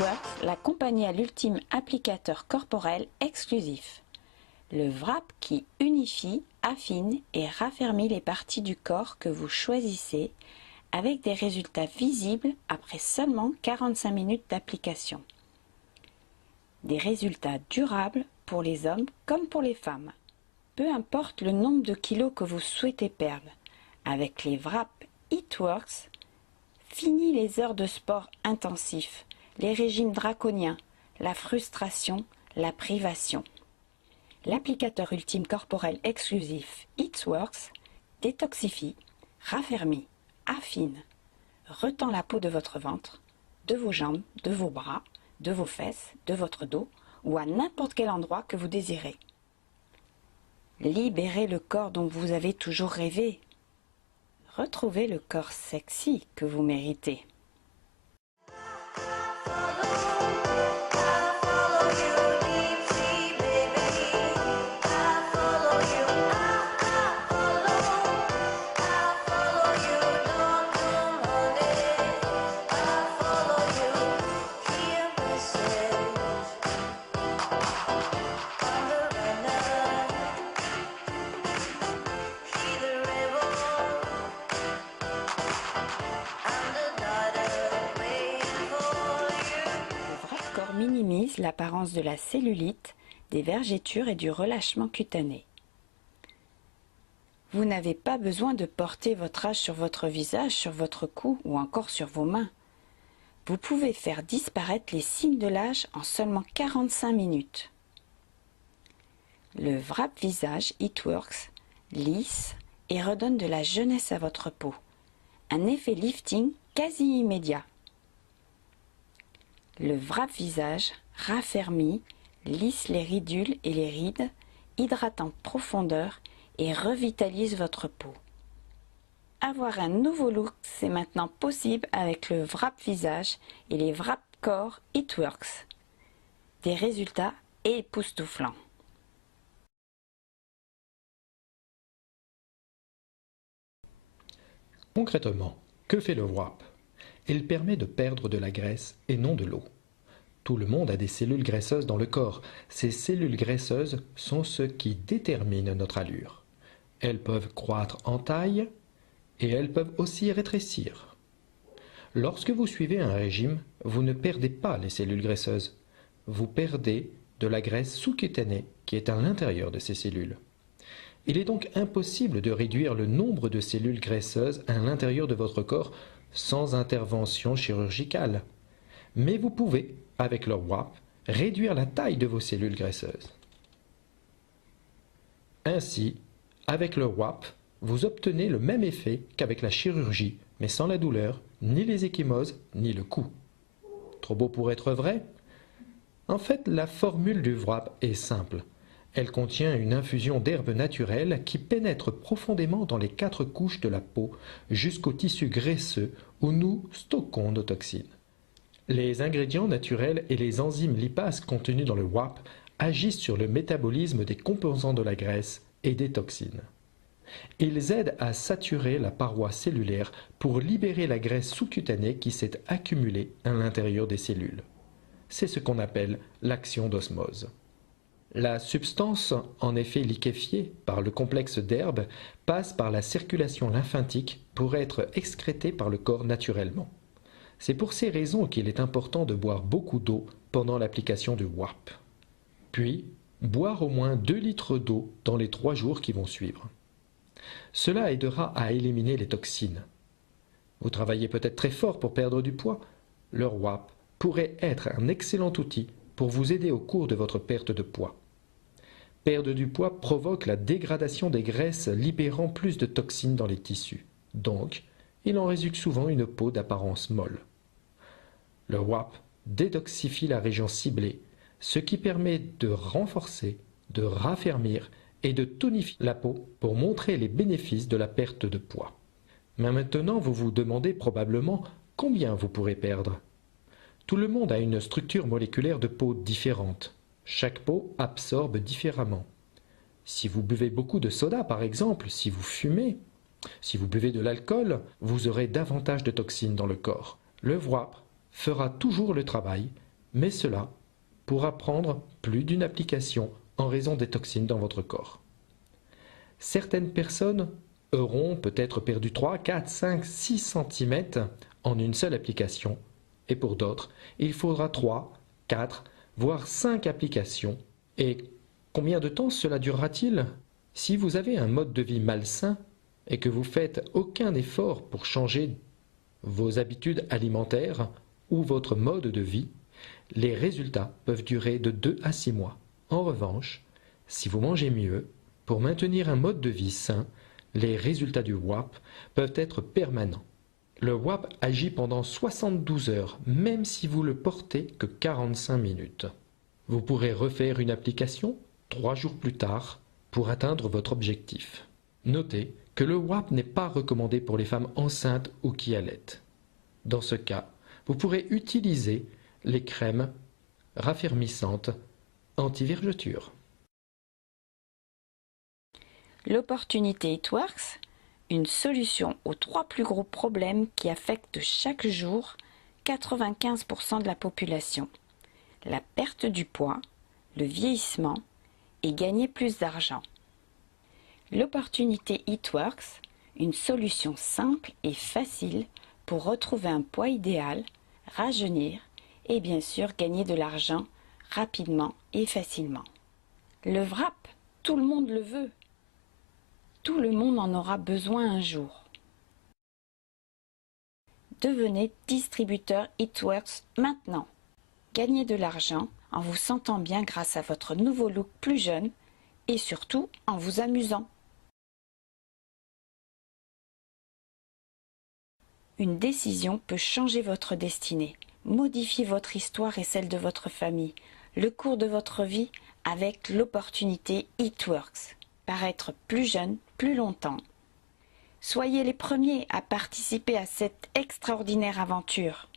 Eatworks, la compagnie à l'ultime applicateur corporel exclusif. Le wrap qui unifie, affine et raffermit les parties du corps que vous choisissez avec des résultats visibles après seulement 45 minutes d'application. Des résultats durables pour les hommes comme pour les femmes. Peu importe le nombre de kilos que vous souhaitez perdre, avec les wraps Eatworks, fini les heures de sport intensif, les régimes draconiens, la frustration, la privation. L'applicateur ultime corporel exclusif Eatworks détoxifie, raffermit, affine, retend la peau de votre ventre, de vos jambes, de vos bras, de vos fesses, de votre dos ou à n'importe quel endroit que vous désirez. Libérez le corps dont vous avez toujours rêvé. Retrouvez le corps sexy que vous méritez. Minimise l'apparence de la cellulite, des vergetures et du relâchement cutané. Vous n'avez pas besoin de porter votre âge sur votre visage, sur votre cou ou encore sur vos mains. Vous pouvez faire disparaître les signes de l'âge en seulement 45 minutes. Le wrap visage Eatworks lisse et redonne de la jeunesse à votre peau. Un effet lifting quasi immédiat. Le wrap visage raffermit, lisse les ridules et les rides, hydrate en profondeur et revitalise votre peau. Avoir un nouveau look, c'est maintenant possible avec le wrap visage et les wrap corps Eatworks. Des résultats époustouflants. Concrètement, que fait le wrap ? Il permet de perdre de la graisse et non de l'eau. Tout le monde a des cellules graisseuses dans le corps. Ces cellules graisseuses sont ce qui détermine notre allure. Elles peuvent croître en taille et elles peuvent aussi rétrécir. Lorsque vous suivez un régime, vous ne perdez pas les cellules graisseuses. Vous perdez de la graisse sous-cutanée qui est à l'intérieur de ces cellules. Il est donc impossible de réduire le nombre de cellules graisseuses à l'intérieur de votre corps sans intervention chirurgicale. Mais vous pouvez, avec le wrap, réduire la taille de vos cellules graisseuses. Ainsi, avec le wrap, vous obtenez le même effet qu'avec la chirurgie, mais sans la douleur, ni les ecchymoses, ni le coup. Trop beau pour être vrai ? En fait, la formule du wrap est simple. Elle contient une infusion d'herbes naturelles qui pénètre profondément dans les 4 couches de la peau jusqu'au tissu graisseux où nous stockons nos toxines. Les ingrédients naturels et les enzymes lipases contenus dans le wrap agissent sur le métabolisme des composants de la graisse et des toxines. Ils aident à saturer la paroi cellulaire pour libérer la graisse sous-cutanée qui s'est accumulée à l'intérieur des cellules. C'est ce qu'on appelle l'action d'osmose. La substance, en effet liquéfiée par le complexe d'herbes, passe par la circulation lymphatique pour être excrétée par le corps naturellement. C'est pour ces raisons qu'il est important de boire beaucoup d'eau pendant l'application du wrap. Puis, boire au moins 2 litres d'eau dans les 3 jours qui vont suivre. Cela aidera à éliminer les toxines. Vous travaillez peut-être très fort pour perdre du poids. Le wrap pourrait être un excellent outil pour vous aider au cours de votre perte de poids. Perdre du poids provoque la dégradation des graisses libérant plus de toxines dans les tissus. Donc, il en résulte souvent une peau d'apparence molle. Le wrap détoxifie la région ciblée, ce qui permet de renforcer, de raffermir et de tonifier la peau pour montrer les bénéfices de la perte de poids. Mais maintenant, vous vous demandez probablement combien vous pourrez perdre. Tout le monde a une structure moléculaire de peau différente. Chaque peau absorbe différemment. Si vous buvez beaucoup de soda par exemple, si vous fumez, si vous buvez de l'alcool, vous aurez davantage de toxines dans le corps. Le wrap fera toujours le travail, mais cela pourra prendre plus d'une application en raison des toxines dans votre corps. Certaines personnes auront peut-être perdu 3, 4, 5, 6 cm en une seule application, et pour d'autres, il faudra 3, 4, voire 5 applications. Et combien de temps cela durera-t-il? Si vous avez un mode de vie malsain et que vous faites aucun effort pour changer vos habitudes alimentaires ou votre mode de vie, les résultats peuvent durer de 2 à 6 mois. En revanche, si vous mangez mieux, pour maintenir un mode de vie sain, les résultats du WAP peuvent être permanents. Le WAP agit pendant 72 heures, même si vous le portez que 45 minutes. Vous pourrez refaire une application 3 jours plus tard pour atteindre votre objectif. Notez que le WAP n'est pas recommandé pour les femmes enceintes ou qui allaitent. Dans ce cas, vous pourrez utiliser les crèmes raffermissantes anti-vergeture. L'opportunité It Works, une solution aux 3 plus gros problèmes qui affectent chaque jour 95% de la population. La perte du poids, le vieillissement et gagner plus d'argent. L'opportunité It Works, une solution simple et facile pour retrouver un poids idéal, rajeunir et bien sûr gagner de l'argent rapidement et facilement. Le WRAP, tout le monde le veut. Tout le monde en aura besoin un jour. Devenez distributeur It Works maintenant. Gagnez de l'argent en vous sentant bien grâce à votre nouveau look plus jeune et surtout en vous amusant. Une décision peut changer votre destinée, modifier votre histoire et celle de votre famille, le cours de votre vie avec l'opportunité It Works. Paraître plus jeune, plus longtemps. Soyez les premiers à participer à cette extraordinaire aventure.